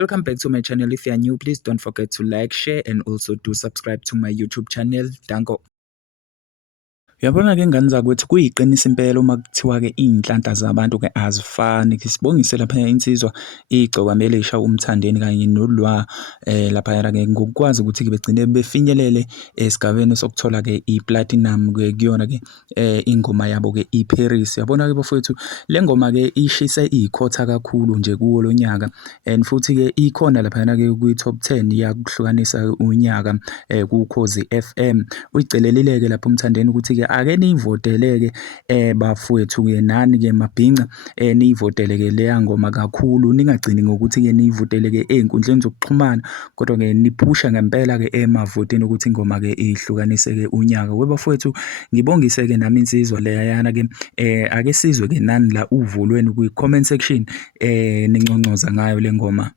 Welcome back to my channel. If you are new, please don't forget to like, share, and also do subscribe to my YouTube channel. Danko. Uyabona-ke ngani zakwethu, kuyiqiniso impela uma kuthiwa-ke iy'nhlanhla zabantu-ke azifani. Sibongise laphaya insizwa igcokama elisha uMthandeni kanye noLwah laphayana-ke ngokukwazi ukuthi-ke begcine befinyelele esigabeni sokuthola-ke iPlatinum-ke kuyona-ke ingoma yabo-ke iParis. Yabona-ke bafowethu, le ngoma-ke ishise iyikhotha kakhulu nje kuwo lo nyaka, and futhi-ke ikhona laphayana-ke kwi-top 10 yakuhlukanisa unyaka kuKhozi FM. Uyicelelile-ke lapho uMthandeni ukuthi-ke ake niyivoteleke bafowethu-ke nani-ke mabhinca niyivoteleke leya ngoma kakhulu, ningagcini ngokuthi-ke niyivoteleke ey'nkundleni zokuxhumana, kodwa-ke niphusha ngempela-ke emavoteni ukuthi ingoma-ke ihlukanise-ke unyaka. Webafowethu, ngibongise-ke nami insizwa leyana-ke ake sizwe-ke nani la uvo lwenu kwi-comment section ninconcoza ngayo le ngoma.